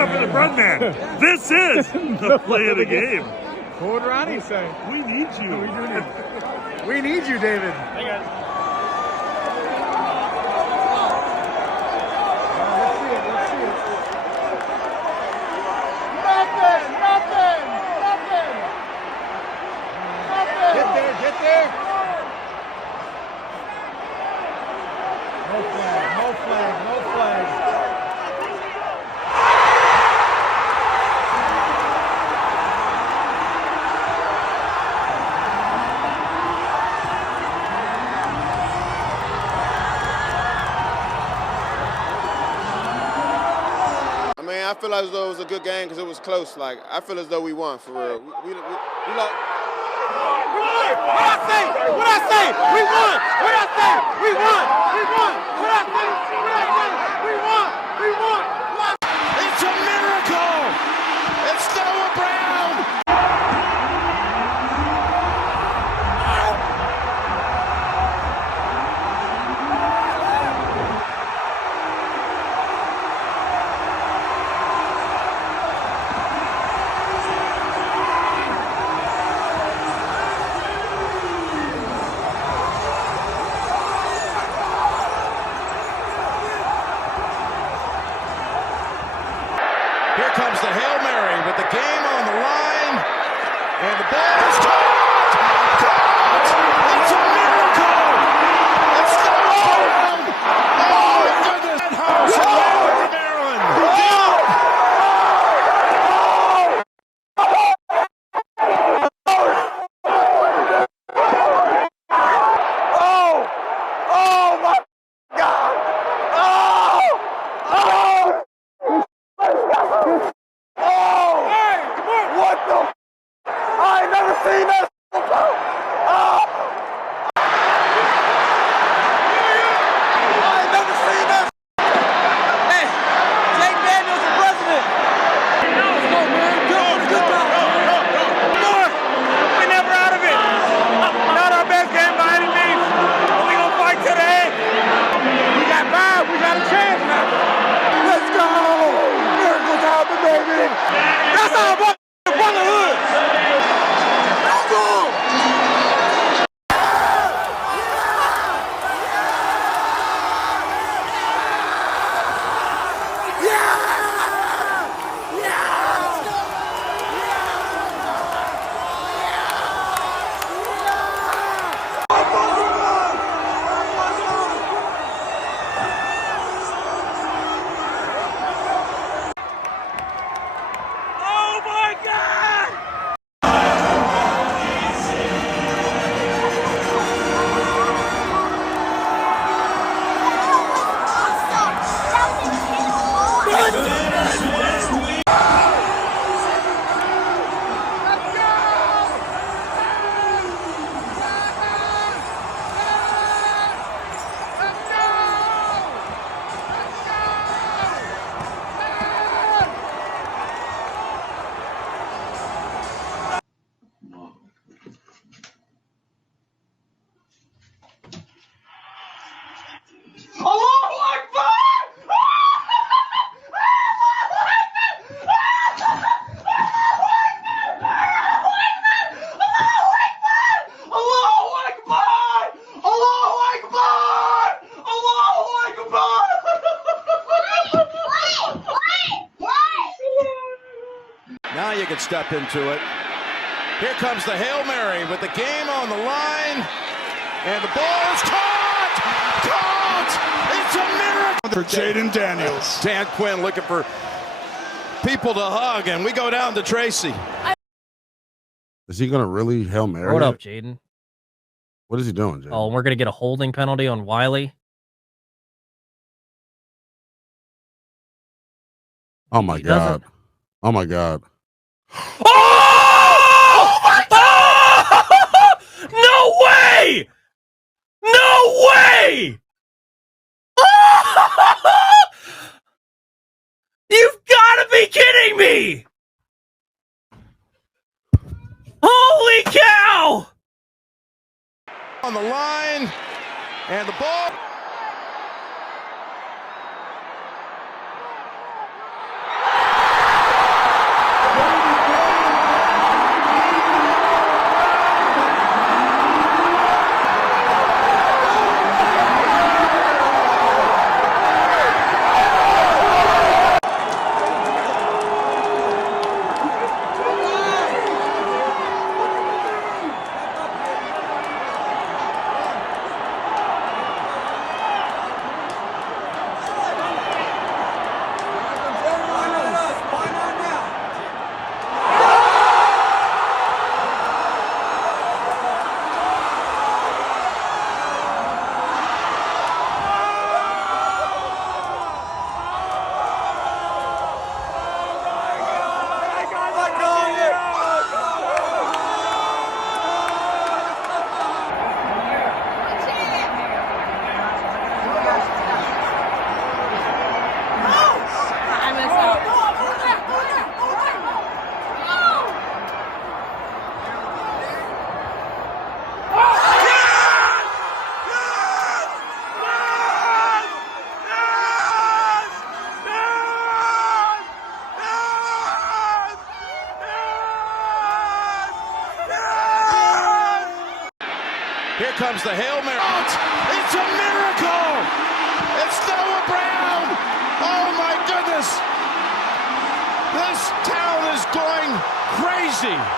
out for the front man. This is the play of the game. What would Ronnie say? We need you. We do need you. We need you, David. Hey, guys. Get there. No flag. I mean, I feel as though it was a good game because it was close. Like, I feel as though we won, for real. We lost. What I say? We won. What I say? We won. What I say? We won. It's a miracle. It's Noah Brown. Here comes the Hail Mary with the game on the line, and the ball is caught! Caught! It's a miracle! It's the round! Oh, my goodness! That house in Lancaster, Maryland! Now you can step into it. Here comes the Hail Mary with the game on the line. And the ball is caught! Caught! It's a miracle! For Jaden Daniels. Dan Quinn looking for people to hug, and we go down to Tracy. Is he going to really Hail Mary? What up, Jaden? What is he doing, Jaden? Oh, we're going to get a holding penalty on Wiley. Oh, my God. Oh, my God. Oh my God! No way! No way! You've got to be kidding me! Holy cow! On the line, and the ball. comes the Hail Mary. It's a miracle! It's Noah Brown! Oh my goodness! This town is going crazy!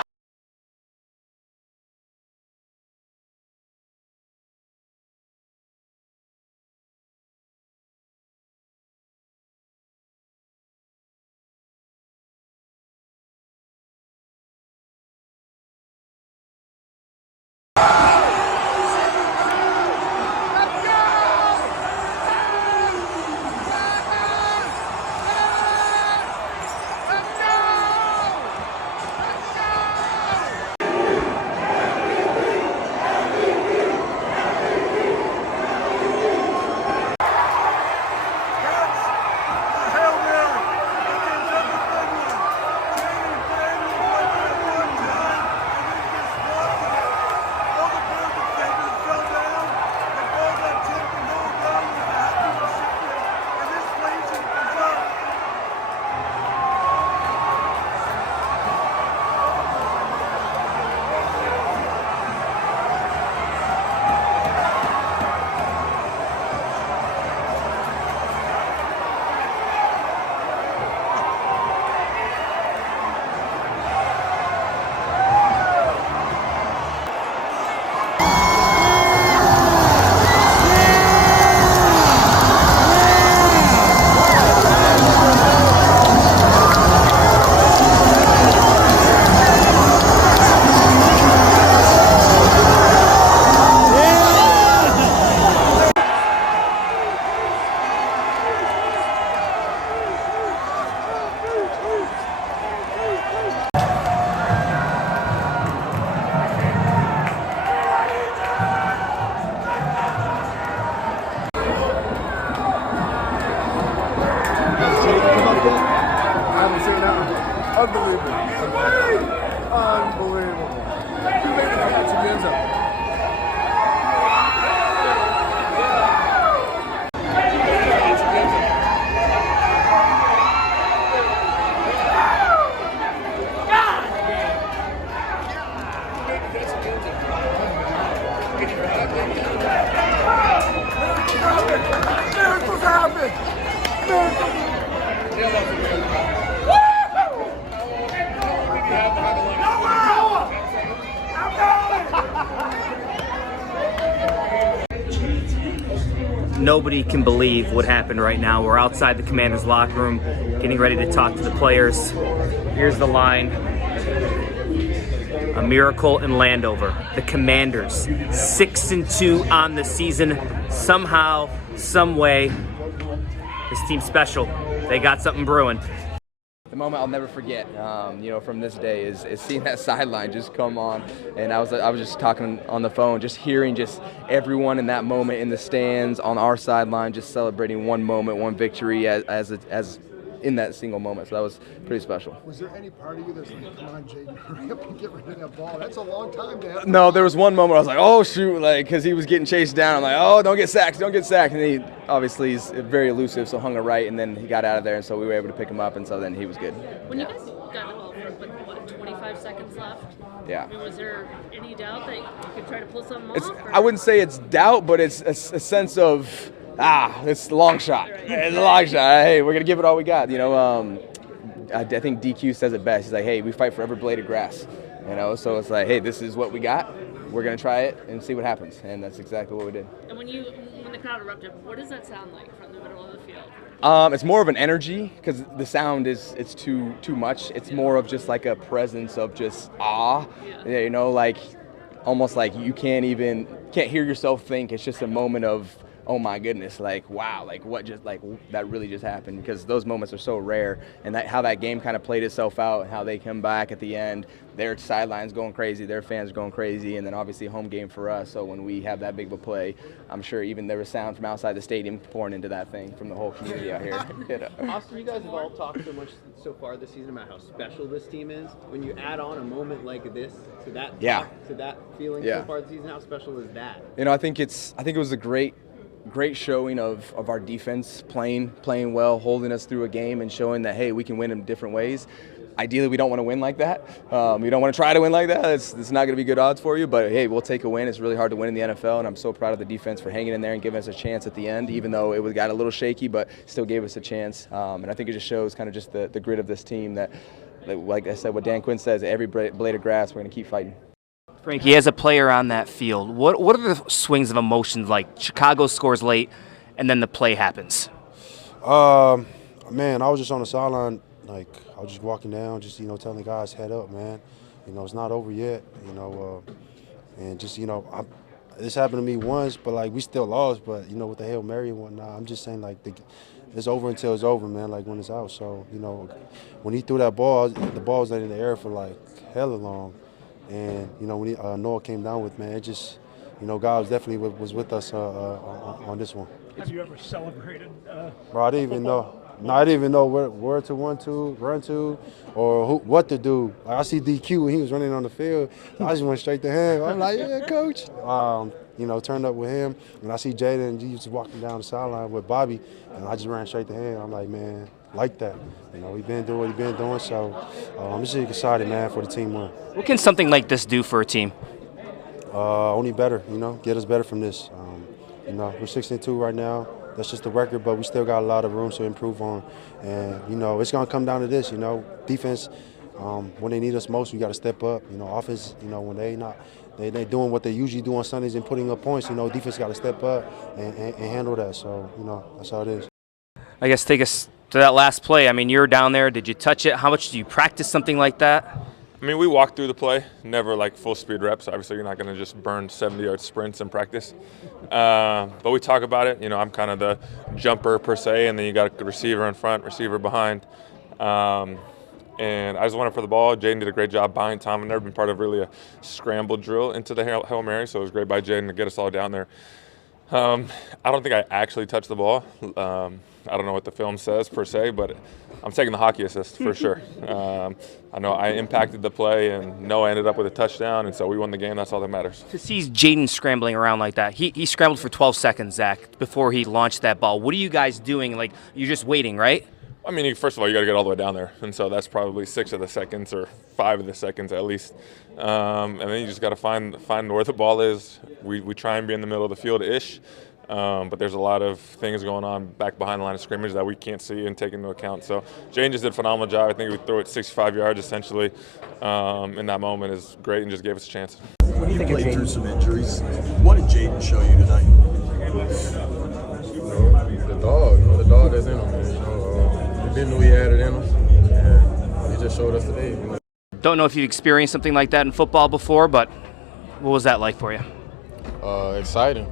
Nobody can believe what happened right now. We're outside the Commanders locker room, getting ready to talk to the players. Here's the line. A miracle in Landover. The Commanders, 6-2 on the season. Somehow, some way, this team's special. They got something brewing. The moment I'll never forget, from this day is seeing that sideline just come on, and I was just talking on the phone, just hearing just everyone in that moment in the stands on our sideline, just celebrating one moment, one victory as in that single moment. So that was pretty special. Was there any part of you that's like, come on, Jaden, hurry up and get rid of that ball? That's a long time, man. No, there was one moment where I was like, oh shoot, because he was getting chased down. I'm like, oh, don't get sacked. And he obviously he's very elusive, so hung a right, and then he got out of there, and so we were able to pick him up, and so then he was good. When you guys got the ball with 25 seconds left? Yeah. I mean, was there any doubt that you could try to pull something off? I wouldn't say it's doubt, but it's a sense of, it's a long shot. It's a long shot. Hey, we're going to give it all we got. I think DQ says it best. He's like, hey, we fight for every blade of grass. So it's like, hey, this is what we got. We're going to try it and see what happens. And that's exactly what we did. And when the crowd erupted, what does that sound like from the middle of the field? It's more of an energy because the sound it's too much. It's more of just like a presence of just awe. Yeah. Like almost like you can't hear yourself think. It's just a moment of, oh my goodness, like wow, like what just like that really just happened, because those moments are so rare, and how that game kind of played itself out and how they come back at the end, their sidelines going crazy, their fans going crazy, and then obviously home game for us. So when we have that big of a play, I'm sure even there was sound from outside the stadium pouring into that thing from the whole community out here. Austin, you guys have all talked so much so far this season about how special this team is. When you add on a moment like this to that, to that feeling so far this season, how special is that? I think it was a great great showing of our defense playing well, holding us through a game and showing that, hey, we can win in different ways. Ideally, we don't want to win like that. We don't want to try to win like that. It's not going to be good odds for you, but hey, we'll take a win. It's really hard to win in the NFL, and I'm so proud of the defense for hanging in there and giving us a chance at the end, even though it got a little shaky, but still gave us a chance. And I think it just shows kind of just the grit of this team that, like I said, what Dan Quinn says, every blade of grass, we're going to keep fighting. Frankie, as a player on that field, what are the swings of emotions like? Chicago scores late, and then the play happens. Man, I was just on the sideline, like I was just walking down, just telling the guys head up, man. It's not over yet. And just this happened to me once, but like we still lost. But with the Hail Mary and whatnot, I'm just saying like it's over until it's over, man. Like when it's out. So when he threw that ball, the ball was in the air for like hella long. And when Noah came down with, man, it just God was definitely was with us on this one. Have you ever celebrated? Bro, I didn't even know. No, I didn't even know where to run to, or what to do. Like, I see DQ and he was running on the field. I just went straight to him. I'm like, yeah, coach. Turned up with him, and I see Jaden and he was walking down the sideline with Bobby, and I just ran straight to him. I'm like, man, like that. We've been doing what we've been doing, so I'm just excited, man, for the team win. What can something like this do for a team? Only better, get us better from this. We're 6-2 right now. That's just the record, but we still got a lot of room to improve on. And, it's going to come down to this, defense, when they need us most, we got to step up. Offense, when they doing what they usually do on Sundays and putting up points, defense got to step up and handle that. So, that's how it is. I guess take us to that last play. I mean, you were down there. Did you touch it? How much do you practice something like that? I mean, we walked through the play, never like full speed reps. Obviously, you're not going to just burn 70-yard sprints in practice. But we talk about it. I'm kind of the jumper per se, and then you got a receiver in front, receiver behind. And I just went for the ball. Jaden did a great job buying time. I've never been part of really a scramble drill into the Hail Mary, so it was great by Jaden to get us all down there. I don't think I actually touched the ball. I don't know what the film says per se, but I'm taking the hockey assist for sure. I know I impacted the play, and Noah ended up with a touchdown, and so we won the game. That's all that matters. To see Jaden scrambling around like that, he scrambled for 12 seconds, Zach, before he launched that ball. What are you guys doing? Like, you're just waiting, right? I mean, first of all, you got to get all the way down there, and so that's probably 6 of the seconds or 5 of the seconds at least. And then you just got to find where the ball is. We try and be in the middle of the field-ish. But there's a lot of things going on back behind the line of scrimmage that we can't see and take into account. So Jaden just did a phenomenal job. I think we threw it 65 yards essentially in that moment is great and just gave us a chance. What do you think played through some injuries? What did Jaden show you tonight? The dog that's in him. We didn't know he had it in him, and he just showed us today. Don't know if you've experienced something like that in football before, but what was that like for you? Exciting.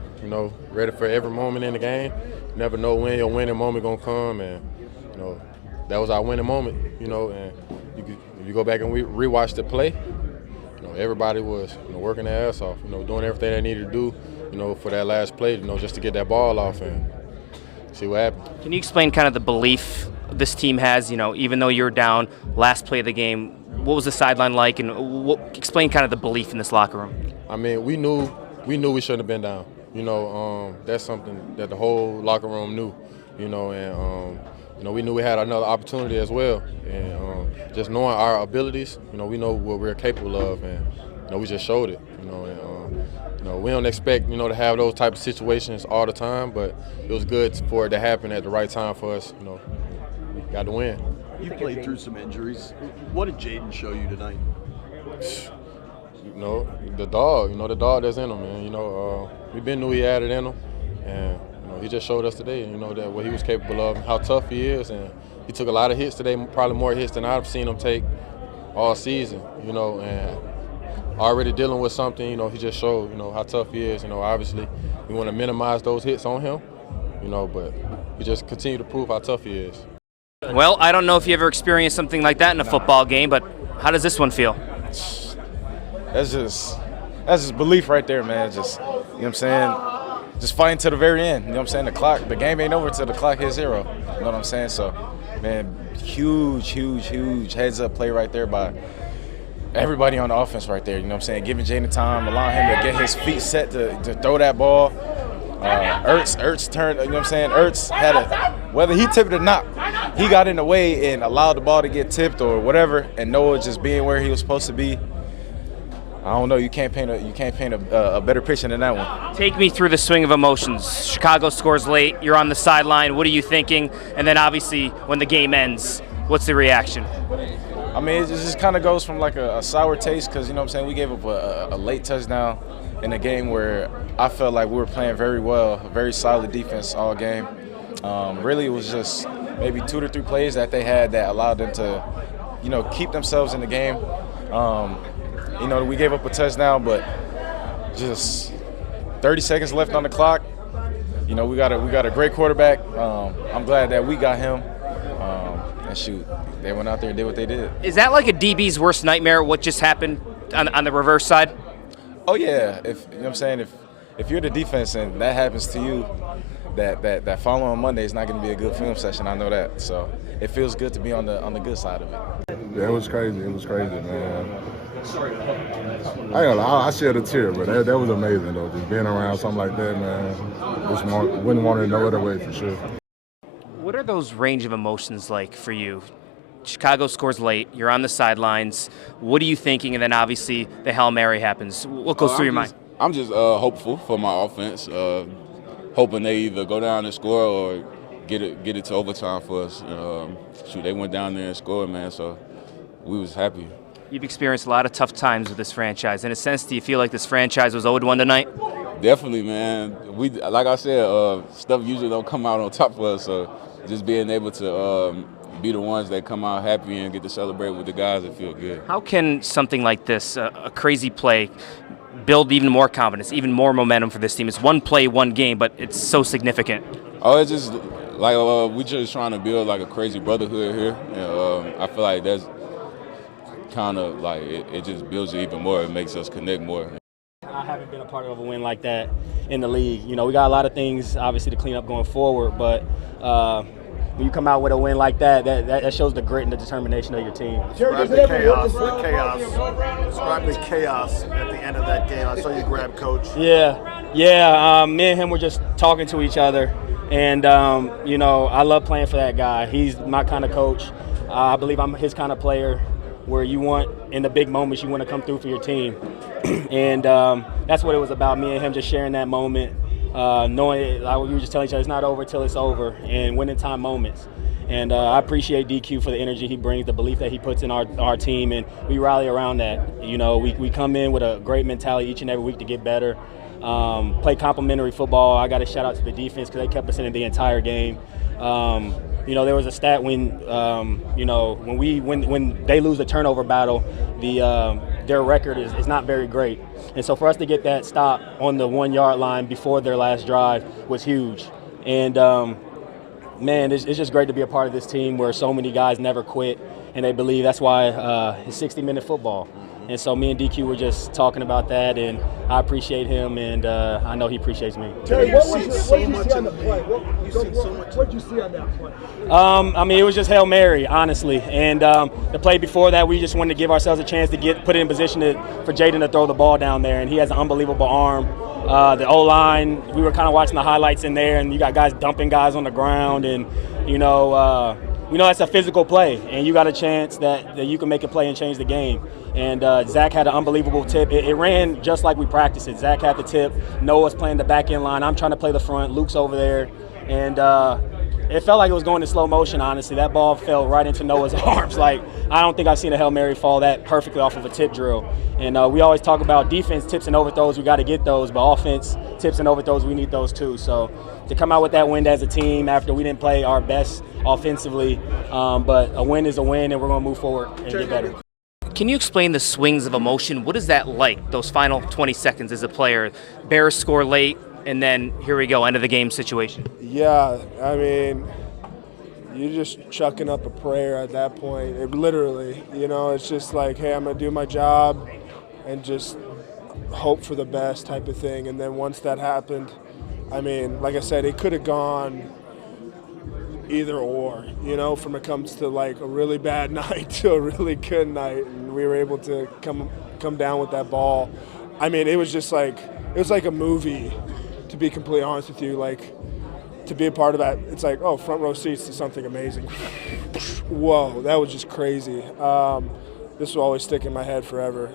Ready for every moment in the game. You never know when your winning moment gonna come, and that was our winning moment. And if you go back and rewatch the play, everybody was working their ass off, doing everything they needed to do, for that last play, just to get that ball off and see what happened. Can you explain kind of the belief this team has? Even though you're down, last play of the game, what was the sideline like, and explain kind of the belief in this locker room? I mean, we knew we shouldn't have been down. That's something that the whole locker room knew, and we knew we had another opportunity as well. And just knowing our abilities, we know what we're capable of, and we just showed it, and we don't expect, to have those type of situations all the time, but it was good for it to happen at the right time for us, we got to win. You played through some injuries. What did Jaden show you tonight? The dog that's in him, man. We been knew he had it in him, and he just showed us today, that what he was capable of, how tough he is, and he took a lot of hits today, probably more hits than I've seen him take all season, and already dealing with something, he just showed, how tough he is. Obviously we want to minimize those hits on him, but we just continue to prove how tough he is. Well, I don't know if you ever experienced something like that in a football game, but how does this one feel? That's just belief right there, man. Just, you know what I'm saying? Just fighting to the very end. You know what I'm saying? The game ain't over till the clock hits 0. You know what I'm saying? So, man, huge heads up play right there by everybody on the offense right there. You know what I'm saying? Giving Jaden time, allowing him to get his feet set to throw that ball. Ertz turned, you know what I'm saying? Ertz had whether he tipped it or not, he got in the way and allowed the ball to get tipped or whatever, and Noah just being where he was supposed to be. I don't know. You can't paint a better picture than that one. Take me through the swing of emotions. Chicago scores late. You're on the sideline. What are you thinking? And then obviously when the game ends, what's the reaction? I mean, it just kind of goes from like a sour taste because, you know what I'm saying, we gave up a late touchdown in a game where I felt like we were playing very well, a very solid defense all game. Really, it was just maybe 2 to 3 plays that they had that allowed them to, you know, keep themselves in the game. You know, we gave up a touchdown, but just 30 seconds left on the clock. You know, we got a great quarterback. I'm glad that we got him. And shoot, they went out there and did what they did. Is that like a DB's worst nightmare, what just happened on the reverse side? Oh, yeah. You know what I'm saying? If you're the defense and that happens to you, that following Monday is not going to be a good film session. I know that. So it feels good to be on the good side of it. Yeah, it was crazy. It was crazy, man. I shed a tear, but that was amazing, though. Just being around something like that, man. Just wouldn't want it no other way, for sure. What are those range of emotions like for you? Chicago scores late. You're on the sidelines. What are you thinking? And then obviously the Hail Mary happens. What goes through your mind? I'm just hopeful for my offense, hoping they either go down and score or get it to overtime for us. Shoot, they went down there and scored, man, so we was happy. You've experienced a lot of tough times with this franchise. In a sense, do you feel like this franchise was owed one tonight? Definitely, man. Like I said, stuff usually don't come out on top for us, so just being able to be the ones that come out happy and get to celebrate with the guys, it feel good. How can something like this, a crazy play, build even more confidence, even more momentum for this team? It's one play, one game, but it's so significant. Oh, it's just like we just trying to build like a crazy brotherhood here. And, I feel like that's kind of like it just builds it even more. It makes us connect more. I haven't been a part of a win like that in the league. You know, we got a lot of things obviously to clean up going forward, but when you come out with a win like that, that shows the grit and the determination of your team. Describe the chaos at the end of that game. I saw you grab Coach. Yeah. Me and him were just talking to each other, and you know, I love playing for that guy. He's my kind of coach. I believe I'm his kind of player, where you want, in the big moments, you want to come through for your team. And that's what it was about, me and him just sharing that moment, knowing, like we were just telling each other, it's not over till it's over, and winning time moments. And I appreciate DQ for the energy he brings, the belief that he puts in our team, and we rally around that. You know, we come in with a great mentality each and every week to get better, play complementary football. I got to shout out to the defense because they kept us in it the entire game. You know, there was a stat when, you know, when they lose the turnover battle, their record is not very great. And so for us to get that stop on the 1 yard line before their last drive was huge. And, man, it's just great to be a part of this team where so many guys never quit and they believe. That's why it's 60-minute football. And so me and DQ were just talking about that, and I appreciate him, and I know he appreciates me. Terry, what did you see on the play? What did you see on that play? I mean, it was just Hail Mary, honestly. And the play before that, we just wanted to give ourselves a chance to put it in position for Jaden to throw the ball down there, and he has an unbelievable arm. The O-line, we were kind of watching the highlights in there, and you got guys dumping guys on the ground, and, you know, that's a physical play, and you got a chance that you can make a play and change the game. And Zach had an unbelievable tip. It ran just like we practiced it. Zach had the tip. Noah's playing the back end line. I'm trying to play the front. Luke's over there. And it felt like it was going in slow motion, honestly. That ball fell right into Noah's arms. Like, I don't think I've seen a Hail Mary fall that perfectly off of a tip drill. And we always talk about defense, tips and overthrows. We got to get those. But offense, tips and overthrows, we need those too. So to come out with that win as a team after we didn't play our best offensively, but a win is a win, and we're going to move forward and get better. Can you explain the swings of emotion? What is that like, those final 20 seconds as a player? Bears score late, and then here we go, end of the game situation. Yeah, I mean, you're just chucking up a prayer at that point. Literally, you know, it's just like, hey, I'm going to do my job and just hope for the best type of thing. And then once that happened, I mean, like I said, it could have gone either or, you know, from it comes to like a really bad night to a really good night, and we were able to come down with that ball. I mean, it was just like, it was like a movie, to be completely honest with you, like, to be a part of that, it's like, oh, front row seats to something amazing. Whoa, that was just crazy. This will always stick in my head forever.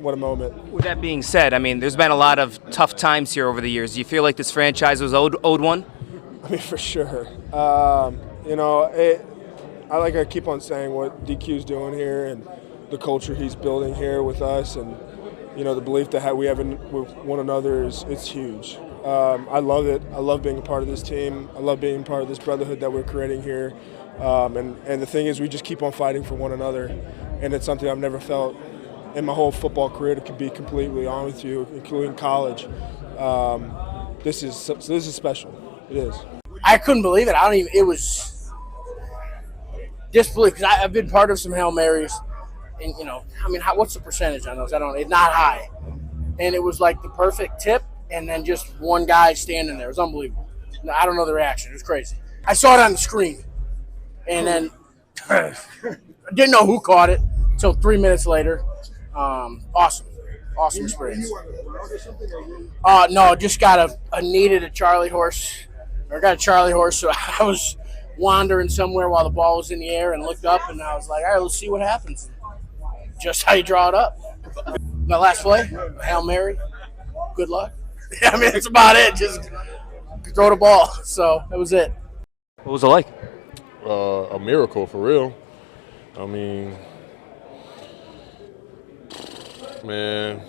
What a moment. With that being said, I mean, there's been a lot of tough times here over the years. Do you feel like this franchise was owed one? I mean, for sure. You know, I keep on saying what DQ's doing here and the culture he's building here with us, and you know, the belief that we have with one another it's huge. I love it. I love being a part of this team. I love being part of this brotherhood that we're creating here. And the thing is, we just keep on fighting for one another, and it's something I've never felt in my whole football career, to be completely honest with you, including college. This is special. It is. I couldn't believe it. It was disbelief, because I've been part of some Hail Marys, and you know, I mean, what's the percentage on those? It's not high, and it was like the perfect tip, and then just one guy standing there. It was unbelievable. I don't know the reaction. It was crazy. I saw it on the screen, and then I didn't know who caught it until 3 minutes later. Awesome experience. No, just got needed a Charlie horse. I got a Charlie horse, so I was wandering somewhere while the ball was in the air and looked up, and I was like, all right, let's see what happens. Just how you draw it up. My last play, Hail Mary. Good luck. I mean, that's about it. Just throw the ball. So that was it. What was it like? A miracle, for real. I mean, man,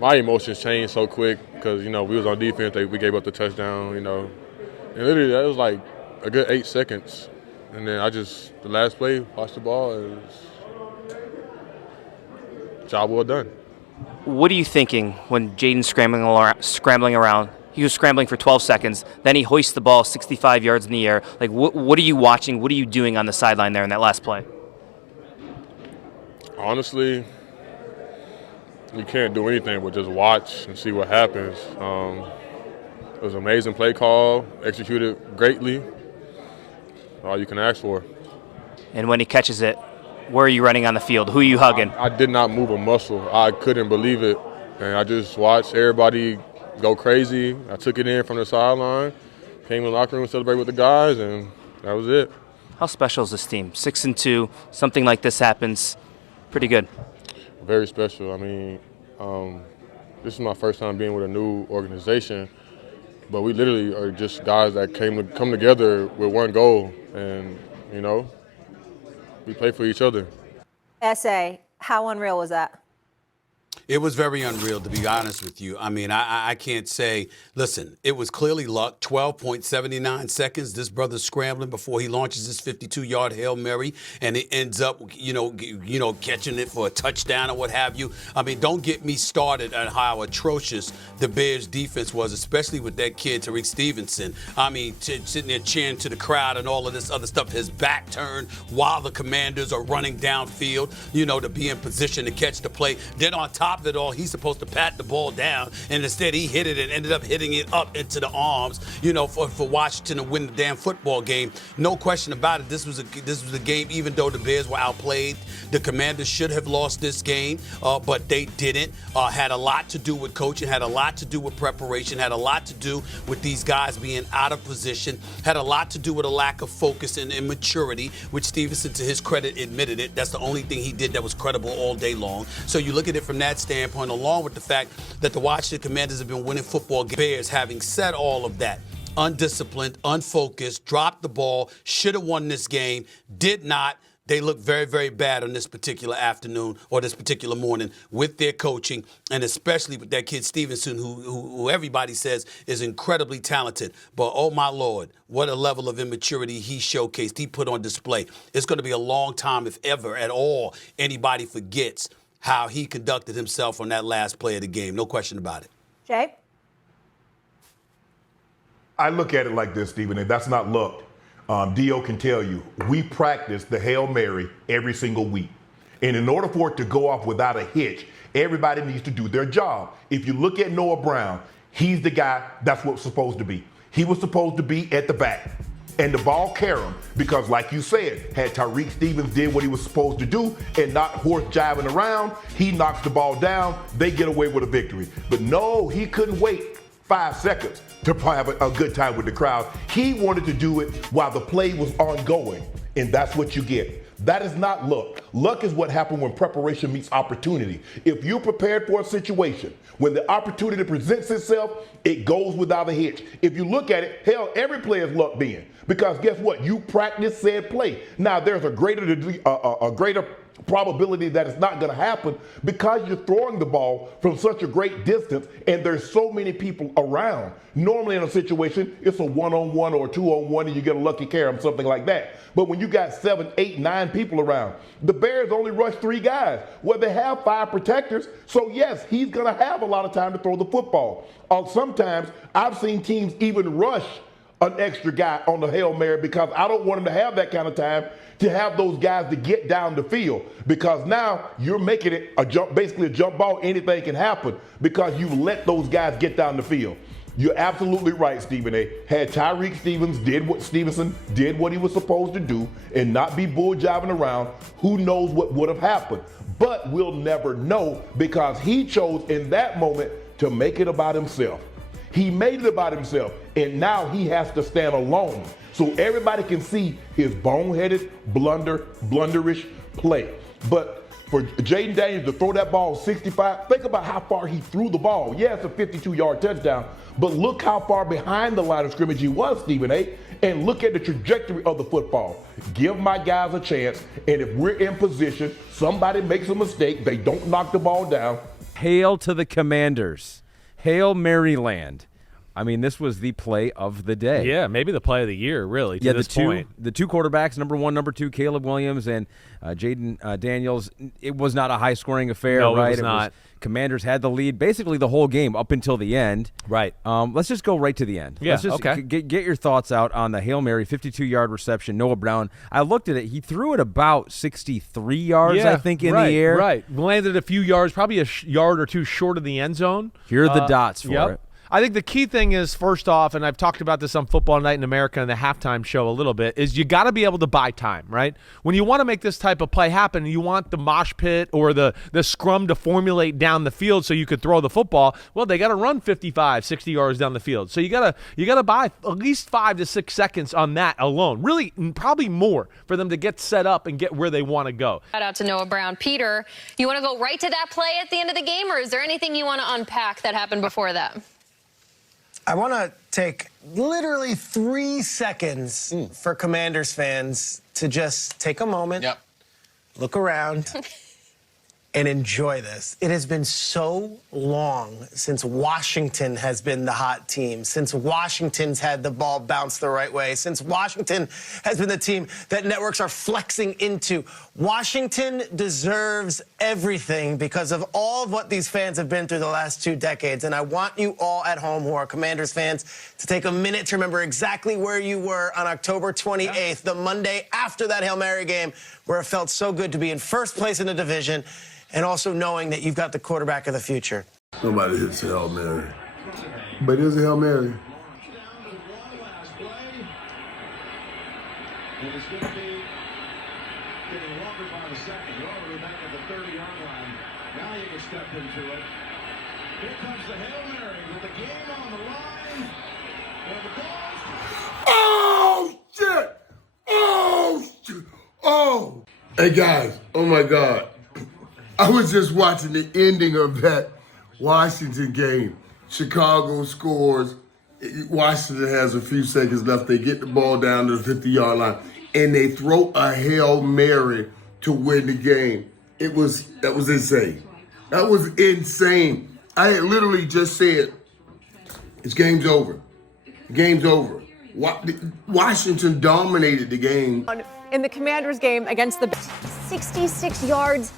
my emotions changed so quick because, you know, we was on defense. We gave up the touchdown, you know. And literally, that was like a good 8 seconds. And then the last play, watched the ball, and job well done. What are you thinking when Jaden's scrambling around? He was scrambling for 12 seconds. Then he hoists the ball 65 yards in the air. Like, what are you watching? What are you doing on the sideline there in that last play? Honestly, you can't do anything but just watch and see what happens. It was an amazing play call, executed greatly. All you can ask for. And when he catches it, where are you running on the field? Who are you hugging? I did not move a muscle. I couldn't believe it. And I just watched everybody go crazy. I took it in from the sideline, came in the locker room, celebrated with the guys, and that was it. How special is this team? 6-2, something like this happens. Pretty good. Very special. I mean, this is my first time being with a new organization, but we literally are just guys that come together with one goal, and, you know, we play for each other. S.A., how unreal was that? It was very unreal, to be honest with you. I mean, I can't say, listen, it was clearly luck. 12.79 seconds. This brother's scrambling before he launches his 52-yard Hail Mary, and it ends up, you know, catching it for a touchdown or what have you. I mean, don't get me started on how atrocious the Bears defense was, especially with that kid, Tariq Stevenson. I mean, sitting there cheering to the crowd and all of this other stuff, his back turned while the Commanders are running downfield, you know, to be in position to catch the play. Then on top of it all, he's supposed to pat the ball down, and instead he hit it and ended up hitting it up into the arms, you know, for Washington to win the damn football game. No question about it. This was a game, even though the Bears were outplayed. The Commanders should have lost this game, but they didn't. Had a lot to do with coaching, had a lot to do with preparation, had a lot to do with these guys being out of position, had a lot to do with a lack of focus and immaturity, which Stevenson, to his credit, admitted it. That's the only thing he did that was credible all day long. So you look at it from that standpoint, along with the fact that the Washington Commanders have been winning football games. Bears, having said all of that, undisciplined, unfocused, dropped the ball, should have won this game, did not. They look very, very bad on this particular afternoon or this particular morning with their coaching, and especially with that kid Stevenson, who everybody says is incredibly talented. But, oh, my Lord, what a level of immaturity he showcased, he put on display. It's going to be a long time, if ever at all, anybody forgets how he conducted himself on that last play of the game. No question about it. Jay? I look at it like this, Stephen, and that's not luck. Dio can tell you, we practice the Hail Mary every single week. And in order for it to go off without a hitch, everybody needs to do their job. If you look at Noah Brown, he's the guy that's what's supposed to be. He was supposed to be at the back. And the ball carried him because, like you said, had Tariq Stevens did what he was supposed to do and not horse jiving around, he knocks the ball down, they get away with a victory. But no, he couldn't wait 5 seconds to have a good time with the crowd. He wanted to do it while the play was ongoing, and that's what you get. That is not luck. Luck is what happens when preparation meets opportunity. If you're prepared for a situation, when the opportunity presents itself, it goes without a hitch. If you look at it, hell, every play is luck then. Because guess what? You practice said play. Now, there's a greater probability that it's not going to happen because you're throwing the ball from such a great distance and there's so many people around. Normally in a situation, it's a 1-on-1 or a 2-on-1 and you get a lucky carom, something like that. But when you got 7, 8, 9 people around, the Bears only rush 3 guys. Well, they have 5 protectors, so yes, he's going to have a lot of time to throw the football. Sometimes I've seen teams even rush an extra guy on the Hail Mary because I don't want him to have that kind of time to have those guys to get down the field, because now you're making it a jump, basically a jump ball. Anything can happen because you let those guys get down the field. You're absolutely right, Stephen A. Had Tyreek Stevenson did what he was supposed to do and not be bull jiving around, who knows what would have happened. But we'll never know because he chose in that moment to make it about himself. He made it about himself, and now he has to stand alone so everybody can see his boneheaded, blunderish play. But for Jayden Daniels to throw that ball 65, think about how far he threw the ball. Yeah, it's a 52-yard touchdown, but look how far behind the line of scrimmage he was, Stephen A., and look at the trajectory of the football. Give my guys a chance, and if we're in position, somebody makes a mistake, they don't knock the ball down. Hail to the Commanders. Hail Maryland. I mean, this was the play of the day. Yeah, maybe the play of the year, really, to this point. The two quarterbacks, number 1, number 2, Caleb Williams and Jayden Daniels. It was not a high-scoring affair, no, right? It was not. Commanders had the lead basically the whole game up until the end. Right. Let's just go right to the end. Yeah, let's just okay. Get your thoughts out on the Hail Mary 52-yard reception. Noah Brown, I looked at it. He threw it about 63 yards, I think, in the air. Right. Landed a few yards, probably a yard or two short of the end zone. Here are the dots for it. I think the key thing is, first off, and I've talked about this on Football Night in America and the halftime show a little bit, is you got to be able to buy time, right? When you want to make this type of play happen, you want the mosh pit or the scrum to formulate down the field so you could throw the football. Well, they got to run 55, 60 yards down the field. So you got to buy at least 5 to 6 seconds on that alone. Really, probably more for them to get set up and get where they want to go. Shout out to Noah Brown. Peter, you want to go right to that play at the end of the game, or is there anything you want to unpack that happened before that? I want to take literally 3 seconds for Commanders fans to just take a moment, look around, and enjoy this. It has been so long since Washington has been the hot team, since Washington's had the ball bounce the right way, since Washington has been the team that networks are flexing into. Washington deserves everything because of all of what these fans have been through the last 2 decades. And I want you all at home who are Commanders fans to take a minute to remember exactly where you were on October 28th, the Monday after that Hail Mary game, where it felt so good to be in first place in the division and also knowing that you've got the quarterback of the future. Nobody hits a Hail Mary. But it is a Hail Mary. And it's going to be getting longer by the second. You're already back at the 30-yard line. Now you can step into it. Here comes the Hail Mary with the game on the line. And the ball's... Oh, shit! Oh, shit! Oh! Hey, guys. Oh, my God. I was just watching the ending of that Washington game. Chicago scores. Washington has a few seconds left. They get the ball down to the 50-yard line, and they throw a Hail Mary to win the game. That was insane. That was insane. I had literally just said, it's game's over. The game's over. Washington dominated the game. In the Commanders game against the 66 yards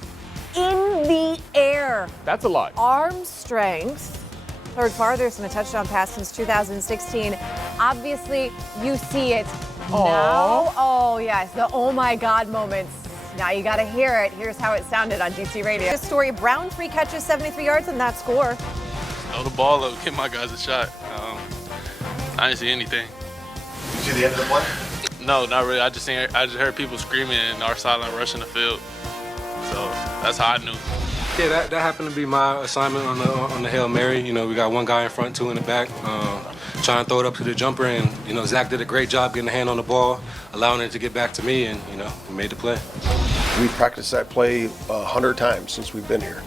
in the air. That's a lot. Arm strength. Third farthest in a touchdown pass since 2016. Obviously, you see it now. Oh, yes, the oh my God moments. Now you got to hear it. Here's how it sounded on DC Radio. This story, Brown 3 catches, 73 yards, and that score. Throw the ball up, give my guys a shot. I didn't see anything. Did you see the end of the play? No, not really. I just heard people screaming and our sideline rushing the field. So that's how I knew. Yeah, that happened to be my assignment on the Hail Mary. You know, we got one guy in front, two in the back, trying to throw it up to the jumper, and you know, Zach did a great job getting a hand on the ball, allowing it to get back to me, and you know, we made the play. We've practiced that play 100 times since we've been here.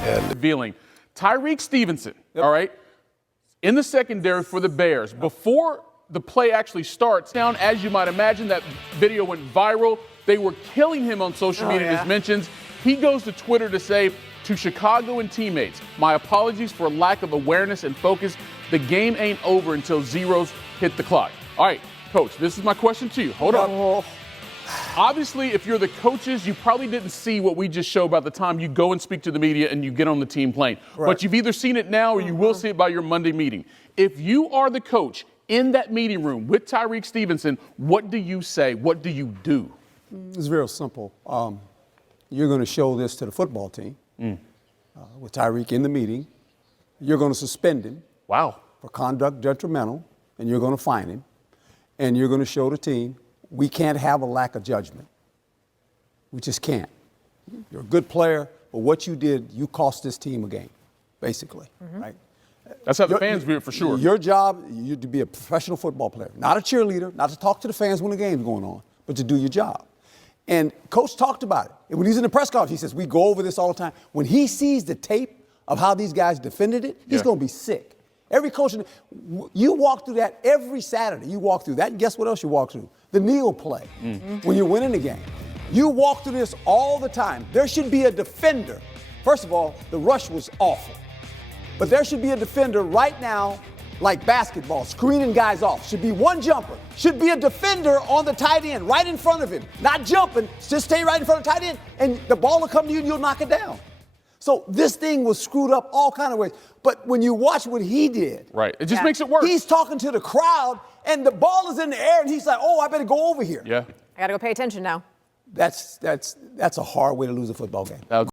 And revealing Tyreek Stevenson, all right, in the secondary for the Bears. Before the play actually starts, down, as you might imagine, that video went viral. They were killing him on social media, as mentions. He goes to Twitter to say, to Chicago and teammates, my apologies for lack of awareness and focus. The game ain't over until zeros hit the clock. All right, Coach, this is my question to you. Hold on. Obviously, if you're the coaches, you probably didn't see what we just showed by the time you go and speak to the media and you get on the team plane. Right. But you've either seen it now or you will see it by your Monday meeting. If you are the coach in that meeting room with Tyreek Stevenson, what do you say? What do you do? It's very simple. You're going to show this to the football team with Tyreek in the meeting. You're going to suspend him. Wow. For conduct detrimental, and you're going to fine him. And you're going to show the team we can't have a lack of judgment. We just can't. You're a good player, but what you did, you cost this team a game, basically, right? That's how the fans view it for sure. Your job, you to be a professional football player, not a cheerleader, not to talk to the fans when the game's going on, but to do your job. And Coach talked about it. And when he's in the press conference, he says, we go over this all the time. When he sees the tape of how these guys defended it, he's going to be sick. Every coach, you walk through that every Saturday. You walk through that, and guess what else you walk through? The kneel play when you're winning the game. You walk through this all the time. There should be a defender. First of all, the rush was awful. But there should be a defender right now, like basketball, screening guys off. Should be one jumper. Should be a defender on the tight end, right in front of him. Not jumping, just stay right in front of the tight end, and the ball will come to you and you'll knock it down. So this thing was screwed up all kind of ways. But when you watch what he did. Right, it just makes it worse. He's talking to the crowd, and the ball is in the air, and he's like, oh, I better go over here. Yeah. I got to go pay attention now. That's a hard way to lose a football game.